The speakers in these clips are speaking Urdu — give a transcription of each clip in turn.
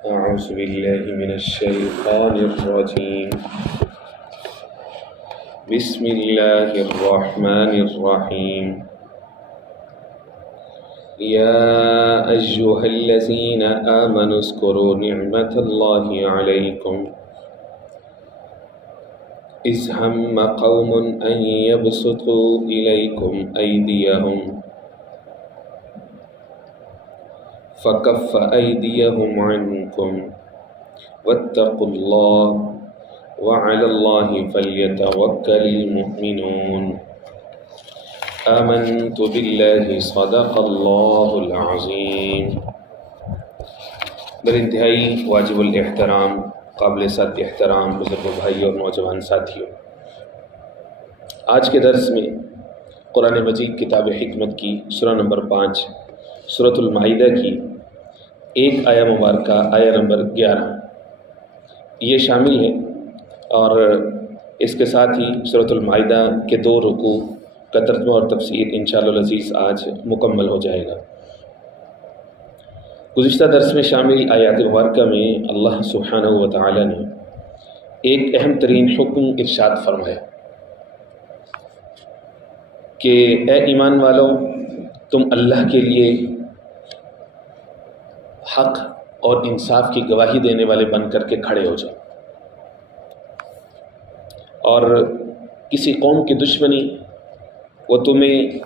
أعوذ بالله من الشيطان الرجيم. بسم الله الرحمن الرحيم. يا أيها الذين آمنوا اذكروا نعمة الله عليكم إذ هم قوم أن يبسطوا إليكم أيديهم فكف أيديهم عنكم واتقوا الله وعلى الله فليتوكل المؤمنون. آمنت بالله صدق اللہ العظیم. بر انتہائی واجب الاحترام، قابل سات احترام بزرگ بھائی اور نوجوان ساتھیوں، آج کے درس میں قرآن مجید کتاب حکمت کی سورہ نمبر 5 سورۃ المائدہ کی ایک آیہ مبارکہ آیہ نمبر 11 یہ شامل ہے، اور اس کے ساتھ ہی سورۃ المائدہ کے 2 رکوع کا ترجمہ اور تفسیر انشاءاللہ العزیز آج مکمل ہو جائے گا. گزشتہ درس میں شامل آیات مبارکہ میں اللہ سبحانہ و تعالی نے ایک اہم ترین حکم ارشاد فرمایا کہ اے ایمان والو، تم اللہ کے لیے حق اور انصاف کی گواہی دینے والے بن کر کے کھڑے ہو جاؤ، اور کسی قوم کی دشمنی وہ تمہیں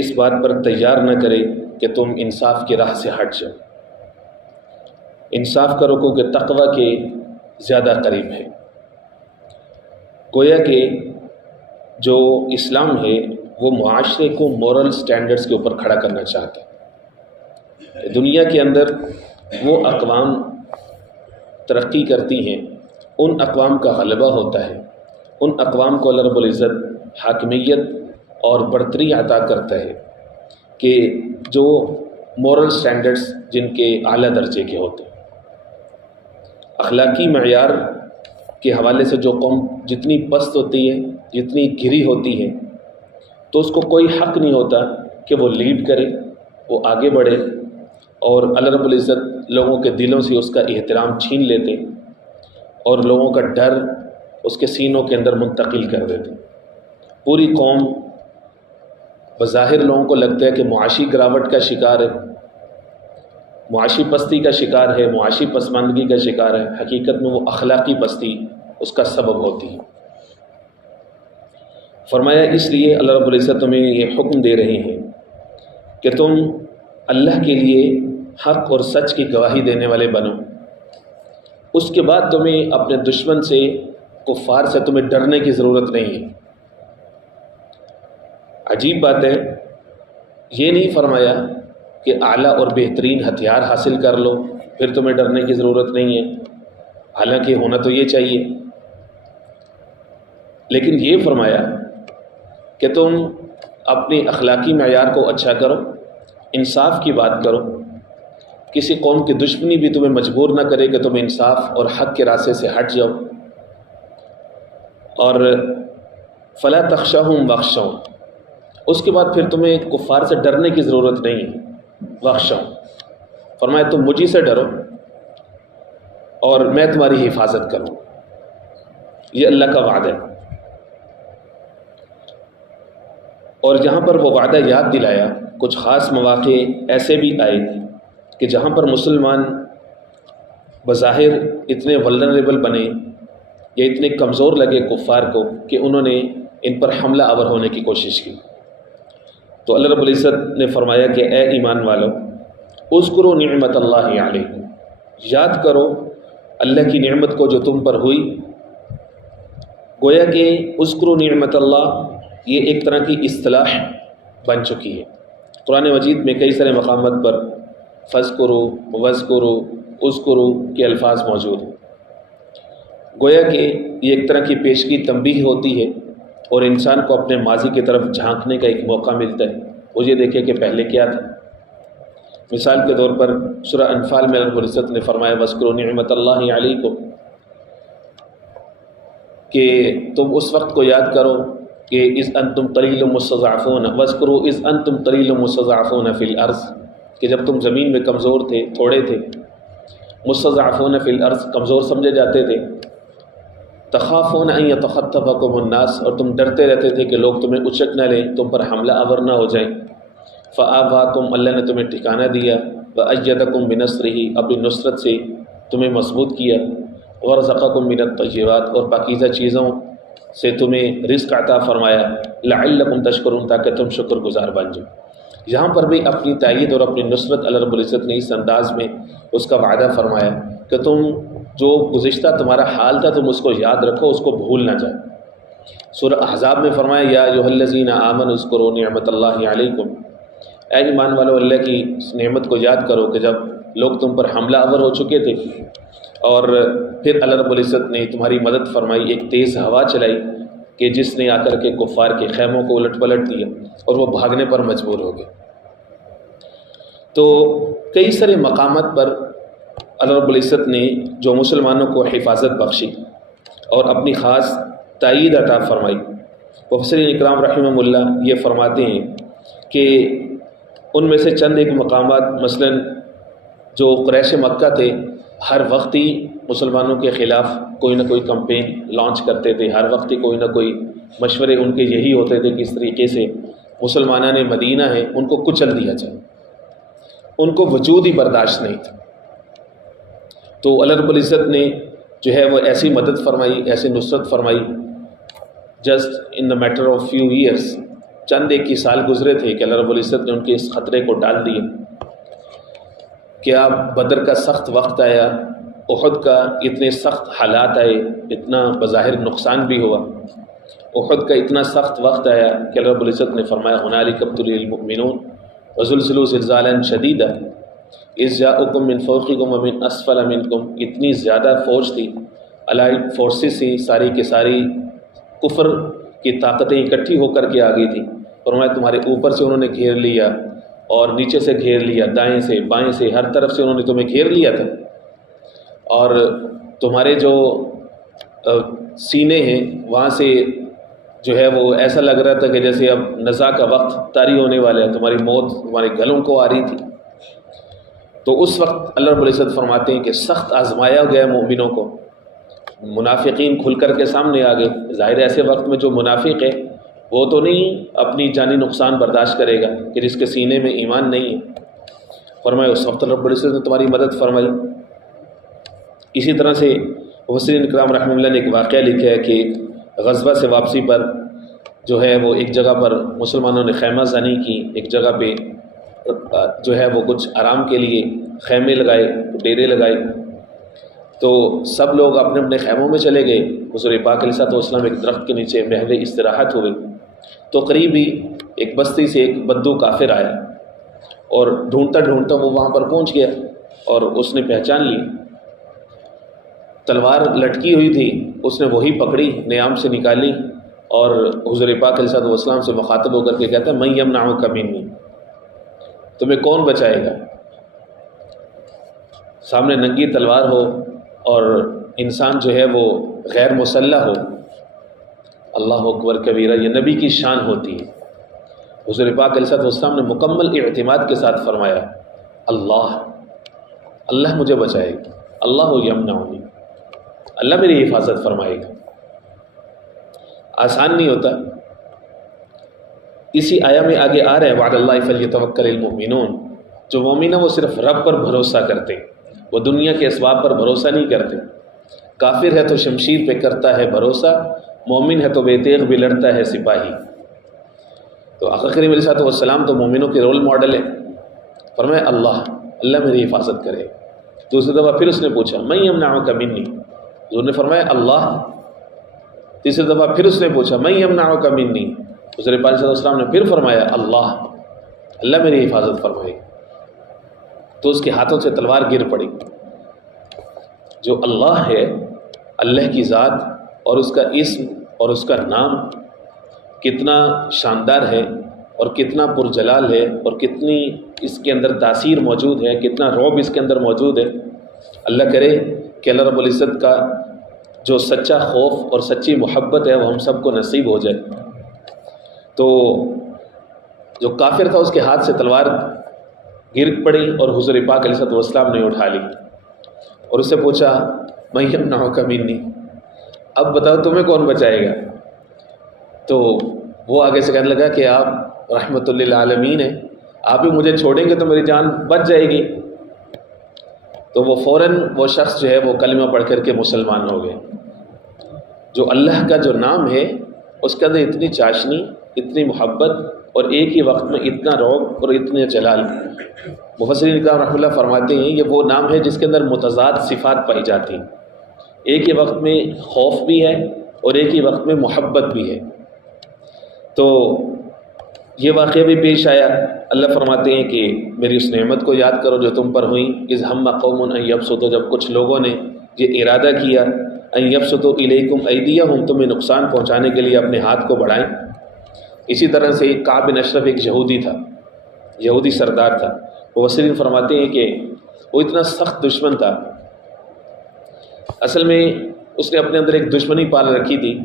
اس بات پر تیار نہ کرے کہ تم انصاف کی راہ سے ہٹ جاؤ. انصاف کرو کہ تقوی کے زیادہ قریب ہے. گویا کہ جو اسلام ہے وہ معاشرے کو مورل سٹینڈرڈز کے اوپر کھڑا کرنا چاہتا ہے. دنیا کے اندر وہ اقوام ترقی کرتی ہیں، ان اقوام کا غلبہ ہوتا ہے، ان اقوام کو اللہ رب العزت حاکمیت اور برتری عطا کرتا ہے کہ جو مورل سٹینڈرڈز جن کے اعلیٰ درجے کے ہوتے ہیں. اخلاقی معیار کے حوالے سے جو قوم جتنی پست ہوتی ہے، جتنی گھری ہوتی ہے، تو اس کو کوئی حق نہیں ہوتا کہ وہ لیڈ کرے، وہ آگے بڑھے، اور اللہ رب العزت لوگوں کے دلوں سے اس کا احترام چھین لیتے اور لوگوں کا ڈر اس کے سینوں کے اندر منتقل کر دیتے. پوری قوم بظاہر لوگوں کو لگتا ہے کہ معاشی گراوٹ کا شکار ہے، معاشی پستی کا شکار ہے، معاشی پسماندگی کا شکار ہے. حقیقت میں وہ اخلاقی پستی اس کا سبب ہوتی ہے. فرمایا اس لیے اللہ رب العزت تمہیں یہ حکم دے رہے ہیں کہ تم اللہ کے لیے حق اور سچ کی گواہی دینے والے بنو. اس کے بعد تمہیں اپنے دشمن سے، کفار سے تمہیں ڈرنے کی ضرورت نہیں ہے. عجیب بات ہے، یہ نہیں فرمایا کہ اعلیٰ اور بہترین ہتھیار حاصل کر لو پھر تمہیں ڈرنے کی ضرورت نہیں ہے، حالانکہ ہونا تو یہ چاہیے. لیکن یہ فرمایا کہ تم اپنی اخلاقی معیار کو اچھا کرو، انصاف کی بات کرو. کسی قوم کی دشمنی بھی تمہیں مجبور نہ کرے کہ تم انصاف اور حق کے راستے سے ہٹ جاؤ. اور فلا تخشوہم واخشون، اس کے بعد پھر تمہیں کفار سے ڈرنے کی ضرورت نہیں. واخشون فرمایا تم مجھے سے ڈرو اور میں تمہاری حفاظت کروں. یہ اللہ کا وعدہ ہے. اور جہاں پر وہ وعدہ یاد دلایا، کچھ خاص مواقع ایسے بھی آئے کہ جہاں پر مسلمان بظاہر اتنے ولنریبل بنے یا اتنے کمزور لگے کفار کو کہ انہوں نے ان پر حملہ آور ہونے کی کوشش کی. تو اللہ رب العزت نے فرمایا کہ اے ایمان والو، اذکروا نعمت اللہ علیکم، یاد کرو اللہ کی نعمت کو جو تم پر ہوئی. گویا کہ اذکروا نعمت اللہ یہ ایک طرح کی اصطلاح بن چکی ہے. قرآن مجید میں کئی سارے مقامات پر فذکروا، وذکروا، اذکروا کے الفاظ موجود ہیں. گویا کہ یہ ایک طرح کی پیشگی تنبیہ ہوتی ہے اور انسان کو اپنے ماضی کی طرف جھانکنے کا ایک موقع ملتا ہے. وہ یہ دیکھے کہ پہلے کیا تھا. مثال کے طور پر سورہ انفال میں رب العزت نے فرمایا وَاذْكُرُوا نِعْمَتَ اللَّهِ عَلَيْكُمْ، کہ تم اس وقت کو یاد کرو کہ اذ انتم قلیل مستضعفون، واذکروا اذ انتم قلیل مستضعفون فی الارض، کہ جب تم زمین میں کمزور تھے، تھوڑے تھے، مستضعفون فی الارض، کمزور سمجھے جاتے تھے، تخافون ان یتخطفکم الناس، اور تم ڈرتے رہتے تھے کہ لوگ تمہیں اچک نہ لیں، تم پر حملہ آور نہ ہو جائیں، فآواکم، اللہ نے تمہیں ٹھکانہ دیا، وأیدکم بنصرہ، اپنی نصرت سے تمہیں مضبوط کیا، ورزقکم من الطیبات، اور پاکیزہ چیزوں سے تمہیں رزق عطا فرمایا، لعلکم تشکرون، تاکہ تم شکر گزار بن جاؤ۔ یہاں پر بھی اپنی تائید اور اپنی نصرت اللہ رب العزت نے اس انداز میں اس کا وعدہ فرمایا کہ تم جو گزشتہ تمہارا حال تھا تم اس کو یاد رکھو، اس کو بھول نہ جاؤ۔ سورہ احزاب میں فرمایا یا ایھا الذین آمنوا اذکروا نعمت اللہ علیکم، اے ایمان والو اللہ کی نعمت کو یاد کرو کہ جب لوگ تم پر حملہ آور ہو چکے تھے اور پھر اللہ رب العزت نے تمہاری مدد فرمائی، ایک تیز ہوا چلائی کہ جس نے آ کر کے کفار کے خیموں کو الٹ پلٹ دیا اور وہ بھاگنے پر مجبور ہو گئے۔ تو کئی سارے مقامات پر اللہ رب العزت نے جو مسلمانوں کو حفاظت بخشی اور اپنی خاص تائید عطا فرمائی۔ مفسرین اکرام رحمہم اللہ یہ فرماتے ہیں کہ ان میں سے چند ایک مقامات، مثلا جو قریش مکہ تھے ہر وقت ہی مسلمانوں کے خلاف کوئی نہ کوئی کمپین لانچ کرتے تھے، ہر وقت ہی کوئی نہ کوئی مشورے ان کے یہی ہوتے تھے کہ اس طریقے سے مسلمانان مدینہ ہیں ان کو کچل دیا جائے، ان کو وجود ہی برداشت نہیں تھا۔ تو اللہ رب العزت نے جو ہے وہ ایسی مدد فرمائی، ایسی نصرت فرمائی، just in the matter of few years, چند ایک ہی سال گزرے تھے کہ اللہ رب العزت نے ان کے اس خطرے کو ڈال دیا۔ کیا بدر کا سخت وقت آیا، احد کا اتنے سخت حالات آئے، اتنا بظاہر نقصان بھی ہوا، احد کا اتنا سخت وقت آیا کہ اللہ رب العزت نے فرمایا ہنالک ابتلی المؤمنون وزلزلوا زلزالا شدیدا اذ جاءکم من فوقکم ومن اسفل منکم، اتنی زیادہ فوج تھی، الائڈ فورسز تھی، ساری کی ساری کفر کی طاقتیں اکٹھی ہو کر کے آ گئی تھی، فرمایا تمہارے اوپر سے انہوں نے گھیر لیا اور نیچے سے گھیر لیا، دائیں سے بائیں سے ہر طرف سے انہوں نے تمہیں گھیر لیا تھا، اور تمہارے جو سینے ہیں وہاں سے جو ہے وہ ایسا لگ رہا تھا کہ جیسے اب نزا کا وقت طاری ہونے والا ہے، تمہاری موت تمہارے گلوں کو آ رہی تھی۔ تو اس وقت اللہ رب العزت فرماتے ہیں کہ سخت آزمایا گیا مومنوں کو، منافقین کھل کر کے سامنے آ گئے۔ ظاہر ایسے وقت میں جو منافق ہے وہ تو نہیں اپنی جانی نقصان برداشت کرے گا کہ جس کے سینے میں ایمان نہیں ہے، فرمایا اس وقت اللہ رب العزت نے تمہاری مدد فرمائی۔ اسی طرح سے مفسرین اکرام رحمہ اللہ نے ایک واقعہ لکھا ہے کہ غزوہ سے واپسی پر جو ہے وہ ایک جگہ پر مسلمانوں نے خیمہ زنی کی، ایک جگہ پہ جو ہے وہ کچھ آرام کے لیے خیمے لگائے، ڈیرے لگائے، تو سب لوگ اپنے اپنے خیموں میں چلے گئے۔ حضور پاک علیہ الصلوۃ والسلام ایک درخت کے نیچے محو استراحت ہوئے، تو قریب ہی ایک بستی سے ایک بدو کافر آیا اور ڈھونڈتا ڈھونڈتا وہ وہاں پر پہنچ گیا اور اس نے پہچان لی، تلوار لٹکی ہوئی تھی، اس نے وہی پکڑی، نیام سے نکالی اور حضور پاک علیہ الصلوۃ والسلام سے مخاطب ہو کر کے کہتا ہے من یمنعک منی، تمہیں کون بچائے گا؟ سامنے ننگی تلوار ہو اور انسان جو ہے وہ غیر مسلح ہو، اللہ اکبر کبیرہ، یہ نبی کی شان ہوتی ہے۔ حضور پاک علیہ الصلوۃ والسلام نے مکمل اعتماد کے ساتھ فرمایا اللہ مجھے بچائے گا، اللہ یمنعنی، اللہ میری حفاظت فرمائے گا۔ آسان نہیں ہوتا۔ اسی آیا میں آگے آ رہا ہے وعد اللہ فلیتوکل المؤمنون، جو مومن ہے وہ صرف رب پر بھروسہ کرتے، وہ دنیا کے اسباب پر بھروسہ نہیں کرتے۔ کافر ہے تو شمشیر پہ کرتا ہے بھروسہ، مومن ہے تو بے تیغ بھی لڑتا ہے سپاہی۔ تو آقا کریم علیہ الصلوۃ والسلام تو مومنوں کے رول ماڈل ہے، فرمایا اللہ میری حفاظت کرے۔ دوسری دفعہ پھر اس نے پوچھا من یمنعک منی، حضور نے فرمایا اللہ۔ تیسری دفعہ پھر اس نے پوچھا من یمنعک منی، حضور پاک صلی اللہ علیہ وسلم نے پھر فرمایا اللہ میری حفاظت فرمائے۔ تو اس کے ہاتھوں سے تلوار گر پڑی۔ جو اللہ ہے، اللہ کی ذات اور اس کا اسم اور اس کا نام کتنا شاندار ہے اور کتنا پرجلال ہے اور کتنی اس کے اندر تاثیر موجود ہے، کتنا رعب اس کے اندر موجود ہے۔ اللہ کرے کہ اللہ رب العزت کا جو سچا خوف اور سچی محبت ہے وہ ہم سب کو نصیب ہو جائے۔ تو جو کافر تھا اس کے ہاتھ سے تلوار گر پڑی اور حضور پاک علیہ الصلوۃ والسلام نے اٹھا لی۔ اور اسے پوچھا میں یمنعک منی، اب بتاؤ تمہیں کون بچائے گا؟ تو وہ آگے سے کہنے لگا کہ آپ رحمت للعالمین ہیں، آپ ہی مجھے چھوڑیں گے تو میری جان بچ جائے گی۔ تو وہ فوراً وہ شخص جو ہے وہ کلمہ پڑھ کر کے مسلمان ہو گئے۔ جو اللہ کا جو نام ہے اس کے اندر اتنی چاشنی، اتنی محبت اور ایک ہی وقت میں اتنا رعب اور اتنے جلال۔ مفسرین کرام رحمۃ اللہ فرماتے ہیں یہ وہ نام ہے جس کے اندر متضاد صفات پائی جاتی ہیں، ایک ہی وقت میں خوف بھی ہے اور ایک ہی وقت میں محبت بھی ہے۔ تو یہ واقعہ بھی پیش آیا، اللہ فرماتے ہیں کہ میری اس نعمت کو یاد کرو جو تم پر ہوئی، اذ ہم قوم ان یبسطوا، جب کچھ لوگوں نے یہ ارادہ کیا، ان یبسطوا الیکم ایدیہم، تمہیں نقصان پہنچانے کے لیے اپنے ہاتھ کو بڑھائیں۔ اسی طرح سے کعب بن اشرف ایک یہودی تھا، یہودی سردار تھا، مفسرین فرماتے ہیں کہ وہ اتنا سخت دشمن تھا، اصل میں اس نے اپنے اندر ایک دشمنی پال رکھی تھی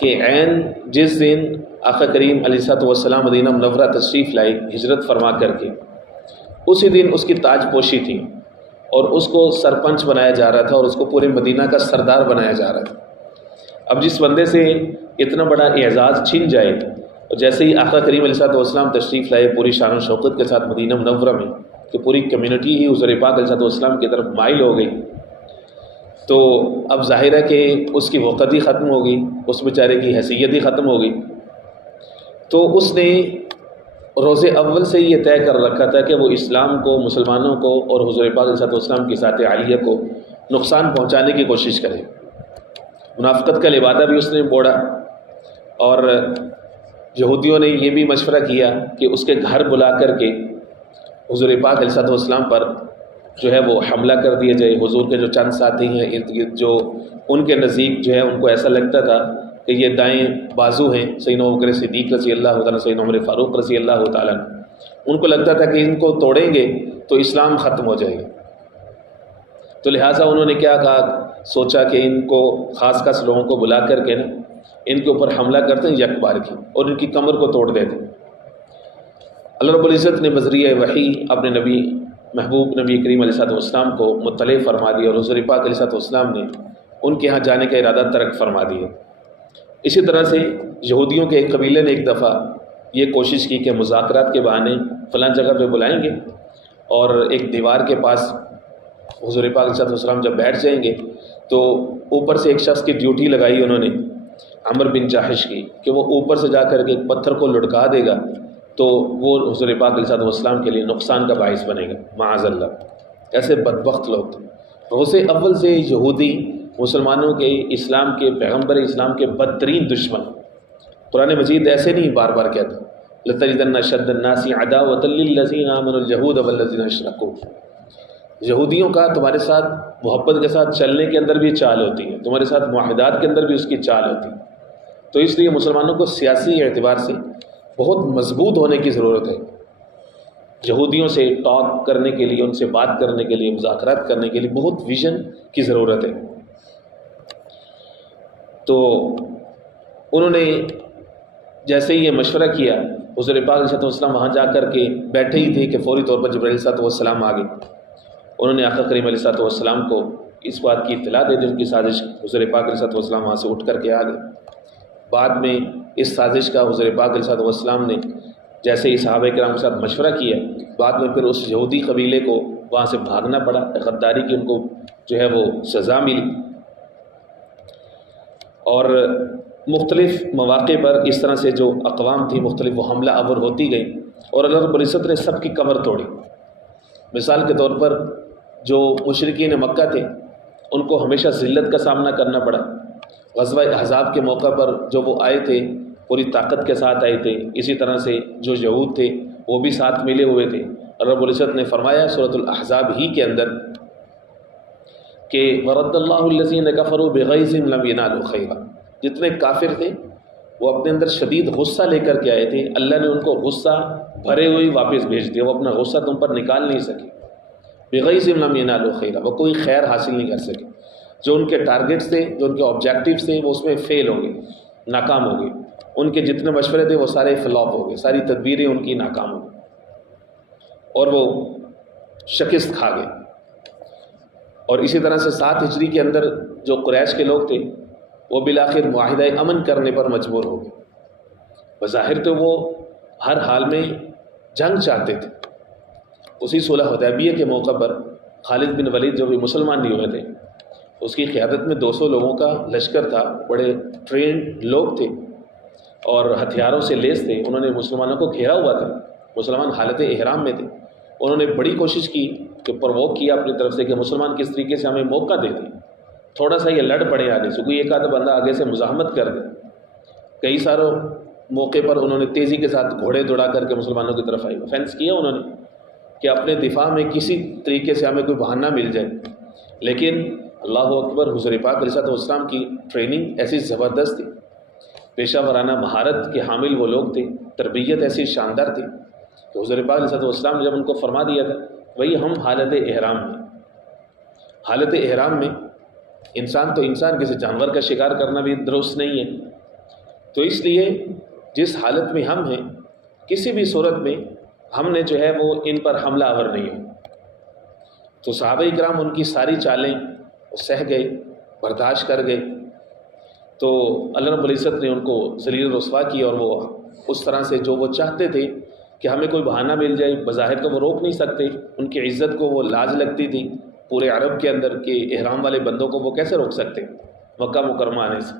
کہ عین جس دن آقا کریم علیہ الصلوۃ والسلام مدینہ منورہ تشریف لائے ہجرت فرما کر کے، اسی دن اس کی تاج پوشی تھی اور اس کو سرپنچ بنایا جا رہا تھا اور اس کو پورے مدینہ کا سردار بنایا جا رہا تھا۔ اب جس بندے سے اتنا بڑا اعزاز چھن جائے، اور جیسے ہی آقا کریم علیہ الصلوۃ والسلام تشریف لائے پوری شان و شوکت کے ساتھ مدینہ منورہ میں، کہ پوری کمیونٹی ہی حضور پاک علیہ الصلوۃ والسلام کی طرف مائل ہو گئی، تو اب ظاہر ہے کہ اس کی وقت ہی ختم ہو گئی، اس بیچارے کی حیثیت ہی ختم ہو گئی۔ تو اس نے روز اول سے یہ طے کر رکھا تھا کہ وہ اسلام کو، مسلمانوں کو اور حضور پاک علیہ الصلوۃ والسلام کی ذات عالیہ کو نقصان پہنچانے کی کوشش کرے۔ منافقت کا لبادہ بھی اس نے بوڑا، اور یہودیوں نے یہ بھی مشورہ کیا کہ اس کے گھر بلا کر کے حضور پاک علیہ الصلوۃ والسلام پر جو ہے وہ حملہ کر دیا جائے۔ حضور کے جو چند ساتھی ہیں ارد گرد، جو ان کے نزدیک جو ہے ان کو ایسا لگتا تھا کہ یہ دائیں بازو ہیں سیدنا ابوبکر صدیق رضی اللہ تعالیٰ، سیدنا عمر فاروق رضی اللہ تعالیٰ، ان کو لگتا تھا کہ ان کو توڑیں گے تو اسلام ختم ہو جائے گا۔ تو لہٰذا انہوں نے کیا کہا، سوچا کہ ان کو خاص خاص لوگوں کو بلا کر کے نا ان کے اوپر حملہ کرتے ہیں یک بار کی، اور ان کی کمر کو توڑ دیتے ہیں۔ اللہ رب العزت نے بذریعہ وحی اپنے نبی محبوب نبی کریم علیہ الصلوۃ والسلام کو مطلع فرما دیا، اور حضور پاک علیہ الصلوۃ والسلام نے ان کے ہاں جانے کا ارادہ ترک فرما دیا۔ اسی طرح سے یہودیوں کے ایک قبیلے نے ایک دفعہ یہ کوشش کی کہ مذاکرات کے بہانے فلاں جگہ پہ بلائیں گے، اور ایک دیوار کے پاس حضور پاک علیہ الصلوۃ والسلام جب بیٹھ جائیں گے تو اوپر سے ایک شخص کی ڈیوٹی لگائی انہوں نے، عمر بن جاحش کی، کہ وہ اوپر سے جا کر کے ایک پتھر کو لڑکا دے گا تو وہ حضور پاک علیہ الصلوۃ والسلام کے لیے نقصان کا باعث بنے گا، معاذ اللہ۔ ایسے بدبخت لوگ تھے۔ روز اول سے یہودی مسلمانوں کے، اسلام کے، پیغمبر اسلام کے بدترین دشمن۔ قرآن مجید ایسے نہیں بار بار کہتا، لَتَجِدَنَّ أَشَدَّ النَّاسِ عَدَاوَةً لِلَّذِينَ آمَنُوا الْيَهُودَ وَالَّذِينَ أَشْرَكُوا۔ یہودیوں کا تمہارے ساتھ محبت کے ساتھ چلنے کے اندر بھی چال ہوتی ہے، تمہارے ساتھ معاہدات کے اندر بھی اس کی چال ہوتی ہے۔ تو اس لیے مسلمانوں کو سیاسی اعتبار سے بہت مضبوط ہونے کی ضرورت ہے۔ یہودیوں سے ٹاک کرنے کے لیے، ان سے بات کرنے کے لیے، مذاکرات کرنے کے لیے بہت ویژن کی ضرورت ہے۔ تو انہوں نے جیسے ہی یہ مشورہ کیا، حضور پاک علیہ السلام وہاں جا کر کے بیٹھے ہی تھے کہ فوری طور پر جبرائیل علیہ السلام آ گئے۔ انہوں نے آقا کریم علیہ السلام کو اس بات کی اطلاع دے دی ان کی سازش۔ حضور پاک علیہ السلام وہاں سے اٹھ کر کے آ گئے۔ بعد میں اس سازش کا حضور پاک علیہ السلام نے جیسے ہی صحابہ کرام کے ساتھ مشورہ کیا، بعد میں پھر اس یہودی قبیلے کو وہاں سے بھاگنا پڑا، غداری کی ان کو جو ہے وہ سزا ملی۔ اور مختلف مواقع پر اس طرح سے جو اقوام تھی مختلف، وہ حملہ آور ہوتی گئی، اور اللہ رب العزت نے سب کی کمر توڑی۔ مثال کے طور پر جو مشرکین مکہ تھے ان کو ہمیشہ ذلت کا سامنا کرنا پڑا۔ غزوہ احزاب کے موقع پر جو وہ آئے تھے پوری طاقت کے ساتھ آئے تھے، اسی طرح سے جو یہود تھے وہ بھی ساتھ ملے ہوئے تھے۔ رب العزت نے فرمایا سورۃ الاحزاب ہی کے اندر کہ وَرَدَّ اللَّهُ الَّذِينَ كَفَرُوا بِغَيْظٍ لَمْ يَنَالُوا خَيْرًا، جتنے کافر تھے وہ اپنے اندر شدید غصہ لے کر کے آئے تھے، اللہ نے ان کو غصہ بھرے ہوئے واپس بھیج دیا، وہ اپنا غصہ تم پر نکال نہیں سکے۔ بِغَيْظٍ لَمْ يَنَالُوا خَيْرًا، وہ کوئی خیر حاصل نہیں کر سکے۔ جو ان کے ٹارگٹس تھے، جو ان کے آبجیکٹیوز تھے، وہ اس میں فیل ہو گئے، ناکام ہو گئے۔ ان کے جتنے مشورے تھے وہ سارے فلاپ ہو گئے، ساری تدبیریں ان کی ناکام ہو گئی اور وہ شکست کھا گئے۔ اور اسی طرح سے 7 ہجری کے اندر جو قریش کے لوگ تھے وہ بالآخر معاہدہ امن کرنے پر مجبور ہو گئے. بظاہر تو وہ ہر حال میں جنگ چاہتے تھے. اسی صلح حدیبیہ کے موقع پر خالد بن ولید جو بھی مسلمان نہیں ہوئے تھے، اس کی قیادت میں 200 لوگوں کا لشکر تھا، بڑے ٹرینڈ لوگ تھے اور ہتھیاروں سے لیس تھے. انہوں نے مسلمانوں کو گھیرا ہوا تھا، مسلمان حالت احرام میں تھے. انہوں نے بڑی کوشش کی کہ پرووک کیا اپنی طرف سے کہ مسلمان کس طریقے سے ہمیں موقع دیتے، تھوڑا سا یہ لڑ پڑے آگے سے، کوئی ایک آدھا بندہ آگے سے مزاحمت کر دے. کئی ساروں موقع پر انہوں نے تیزی کے ساتھ گھوڑے دوڑا کر کے مسلمانوں کی طرف آئی فینس کیا انہوں نے کہ اپنے دفاع میں کسی طریقے سے ہمیں کوئی بہانہ مل جائے. لیکن اللہ اکبر، حضور پاک علیہ السلام کی ٹریننگ ایسی زبردست تھی، پیشہ ورانہ مہارت کے حامل وہ لوگ تھے، تربیت ایسی شاندار تھی کہ حضور پاک علیہ السلام نے جب ان کو فرما دیا تھا وہی ہم حالت احرام میں انسان تو انسان، کسی جانور کا شکار کرنا بھی درست نہیں ہے. تو اس لیے جس حالت میں ہم ہیں کسی بھی صورت میں ہم نے جو ہے وہ ان پر حملہ آور نہیں ہو. تو صحابہ اکرام ان کی ساری چالیں سہ گئے، برداشت کر گئے. تو اللہ رب العزت نے ان کو ذلیل رسوا کی اور وہ اس طرح سے جو وہ چاہتے تھے کہ ہمیں کوئی بہانہ مل جائے، بظاہر تو وہ روک نہیں سکتے، ان کی عزت کو وہ لاج لگتی تھی پورے عرب کے اندر کہ احرام والے بندوں کو وہ کیسے روک سکتے مکہ مکرمہ آنے سے.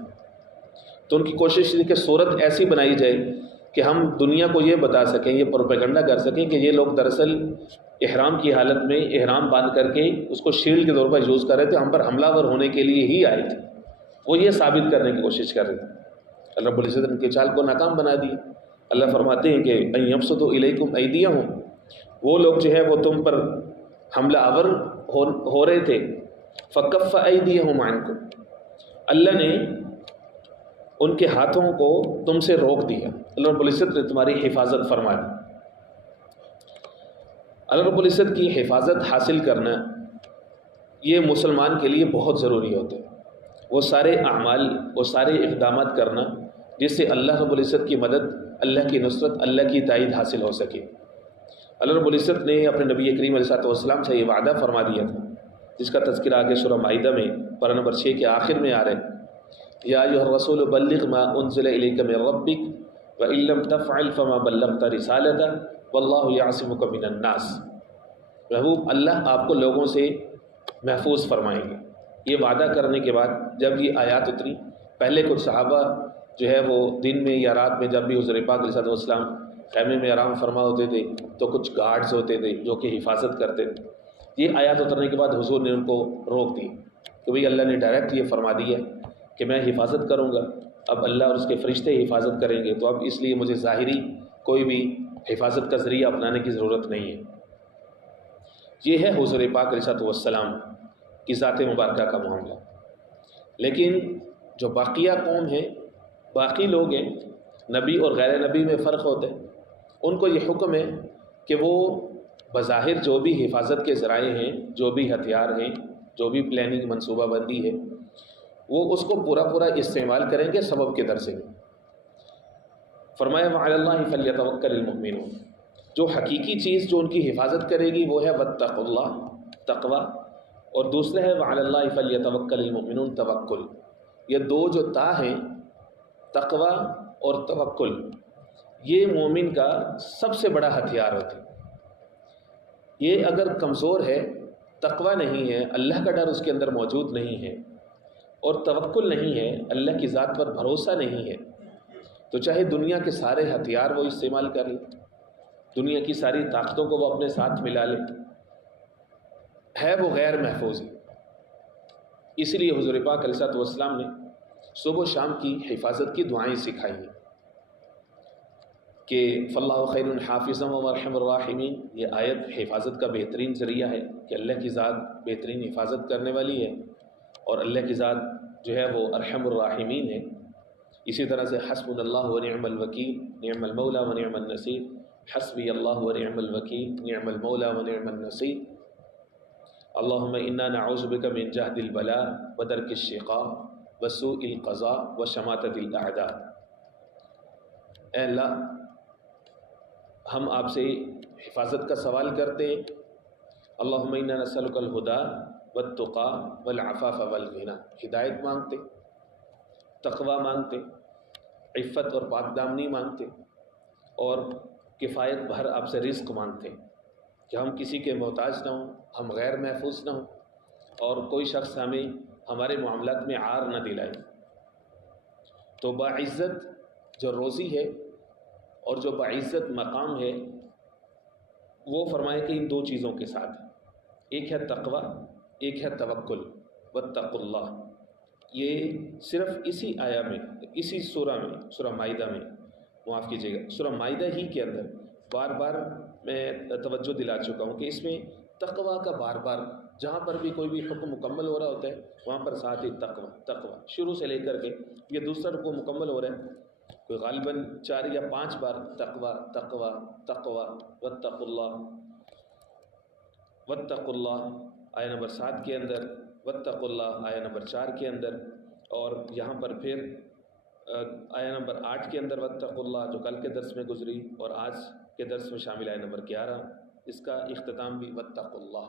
تو ان کی کوشش تھی کہ صورت ایسی بنائی جائے کہ ہم دنیا کو یہ بتا سکیں، یہ پروپیگنڈا کر سکیں کہ یہ لوگ دراصل احرام کی حالت میں احرام باندھ کر کے اس کو شیلڈ کے طور پر یوز کر رہے تھے، ہم پر حملہ ور ہونے کے لیے ہی آئے تھے. وہ یہ ثابت کرنے کی کوشش کر رہے تھے. اللہ رب العزت نے ان کے چال کو ناکام بنا دی. اللہ فرماتے ہیں کہ ان یبسطوا الیکم ایدیہم، وہ لوگ جو ہے وہ تم پر حملہ آور ہو رہے تھے، فکف ایدیہم عنکم، اللہ نے ان کے ہاتھوں کو تم سے روک دیا. اللہ رب العزت نے تمہاری حفاظت فرما دی. اللہ رب العزت کی حفاظت حاصل کرنا یہ مسلمان کے لیے بہت ضروری ہوتا ہے. وہ سارے اعمال، وہ سارے اقدامات کرنا جس سے اللہ رب العزت کی مدد، اللہ کی نصرت، اللہ کی تائید حاصل ہو سکے. اللہ رب العزت نے اپنے نبی کریم علیہ السلام سے یہ وعدہ فرما دیا تھا جس کا تذکرہ آگے سورہ مائدہ میں پارہ نمبر 6 کے آخر میں آ رہا ہے. یا ایھا الرسول بلغ ما انزل الیک من ربک وان لم تفعل فما بلغت رسالتہ واللہ یعصمک من الناس. محبوب، اللہ آپ کو لوگوں سے محفوظ فرمائیں گے. یہ وعدہ کرنے کے بعد جب یہ آیات اتری، پہلے کچھ صحابہ جو ہے وہ دن میں یا رات میں جب بھی حضور پاک علیہ السلام خیمے میں آرام فرما ہوتے تھے تو کچھ گارڈز ہوتے تھے جو کہ حفاظت کرتے تھے. یہ آیات اترنے کے بعد حضور نے ان کو روک دی کہ بھئی اللہ نے ڈائریکٹ یہ فرما دیا کہ میں حفاظت کروں گا، اب اللہ اور اس کے فرشتے حفاظت کریں گے، تو اب اس لیے مجھے ظاہری کوئی بھی حفاظت کا ذریعہ اپنانے کی ضرورت نہیں ہے. یہ ہے حضور پاک علیہ السلام کی ذات مبارکہ کا معاملہ. لیکن جو باقیہ قوم ہے، باقی لوگ ہیں، نبی اور غیر نبی میں فرق ہوتا ہے. ان کو یہ حکم ہے کہ وہ بظاہر جو بھی حفاظت کے ذرائع ہیں، جو بھی ہتھیار ہیں، جو بھی پلاننگ منصوبہ بندی ہے، وہ اس کو پورا استعمال کریں گے سبب کے در سے. فرمایا وعلی اللہ فلیتوکل المؤمنون، جو حقیقی چیز جو ان کی حفاظت کرے گی وہ ہے واتقوا اللہ، تقوی، اور دوسرا ہے وعلی اللہ فلیتوکل المؤمنون، توکل. یہ دو جو تا ہیں، تقوی اور توکل، یہ مومن کا سب سے بڑا ہتھیار ہوتا ہے. یہ اگر کمزور ہے، تقوی نہیں ہے، اللہ کا ڈر اس کے اندر موجود نہیں ہے، اور توکل نہیں ہے، اللہ کی ذات پر بھروسہ نہیں ہے، تو چاہے دنیا کے سارے ہتھیار وہ استعمال کر لے، دنیا کی ساری طاقتوں کو وہ اپنے ساتھ ملا لے، ہے وہ غیر محفوظ ہے. اس لیے حضور پاک علیہ السلام نے صبح و شام کی حفاظت کی دعائیں سکھائی ہیں کہ فاللہ خیر حافظا وارحم الراحمین. یہ آیت حفاظت کا بہترین ذریعہ ہے کہ اللہ کی ذات بہترین حفاظت کرنے والی ہے، اور اللہ کی ذات جو ہے وہ ارحم الراحمین ہے. اسی طرح سے حسبنا اللہ ونعم الوکیل، نعم المولا ونعم النصیر، حسبی اللہ ونعم الوکیل، نعم المولا ونعم النصیر. اللہم انا نعوذ بک من جہد البلاء ودرک الشقاء وسوء القضاء وشماتۃ الاعداء. اے اللہ، ہم آپ سے حفاظت کا سوال کرتے ہیں. اللہم انا نسألک الہدی والتقى والعفاف والغنى، ہدایت مانگتے، تقوی مانگتے، عفت اور پاک دامنی مانگتے، اور کفایت بھر آپ سے رزق مانگتے کہ ہم کسی کے محتاج نہ ہوں، ہم غیر محفوظ نہ ہوں، اور کوئی شخص ہمیں ہمارے معاملات میں عار نہ دلائے۔ تو باعزت جو روزی ہے اور جو باعزت مقام ہے، وہ فرمائے کہ ان دو چیزوں کے ساتھ، ایک ہے تقوی، ایک ہے توکل، واتقوا اللہ۔ یہ صرف اسی آیا میں، اسی سورہ میں، سورہ مائدہ میں، معاف کیجیے گا، سورہ مائدہ ہی کے اندر بار بار میں توجہ دلا چکا ہوں کہ اس میں تقوی کا بار بار جہاں پر بھی کوئی بھی حکم مکمل ہو رہا ہوتا ہے وہاں پر ساتھ ہی تقوی تقوی شروع سے لے کر کے یہ دوسرا رکوع مکمل ہو رہا ہے، کوئی غالباً 4 یا 5 بار تقوی تقوی تقوی واتقوا اللہ، واتقوا اللہ آیا نمبر 7 کے اندر، واتقوا اللہ آیا نمبر 4 کے اندر، اور یہاں پر پھر آیا نمبر 8 کے اندر واتقوا اللہ جو کل کے درس میں گزری، اور آج کے درس میں شامل آیا نمبر 11، اس کا اختتام بھی واتقوا اللہ،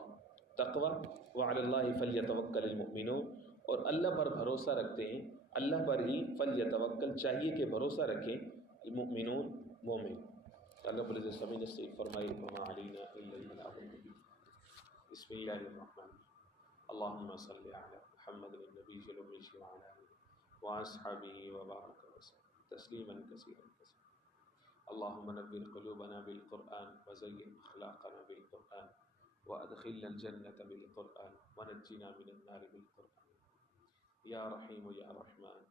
تقوی، وعلی اللہ فلیتوکل المؤمنون، اور اللہ پر بھروسہ رکھتے ہیں، اللہ پر ہی فلیتوکل چاہیے کہ بھروسہ رکھیں، المؤمنون مومن۔ اللہ رب العزت سمجھ نصیب فرمائی، وما علینا الا البلاغ المبین۔ بسم اللہ الرحمن الرحیم، اللہم صلی علی محمد النبی الأمی وعلی آلہ واصحابہ وبارک وسلم تسلیما کثیرا کثیرا۔ اللہم نور قلوبنا بالقرآن وزین اخلاقنا بالقرآن وادخلنا الجنة بالقرآن ونجنا من النار بالقرآن، یا رحیم یا رحمان،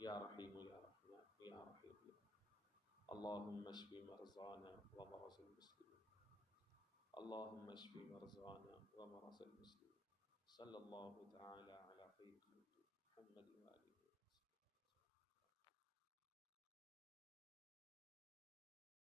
یا رحیم یا رحمان، یا رحیم یا رحمان۔ اللہم اشف مرضانا ومرضى المسلمين، اللہم اشف مرضانا ومرضى المسلمين، صلی اللہ تعالی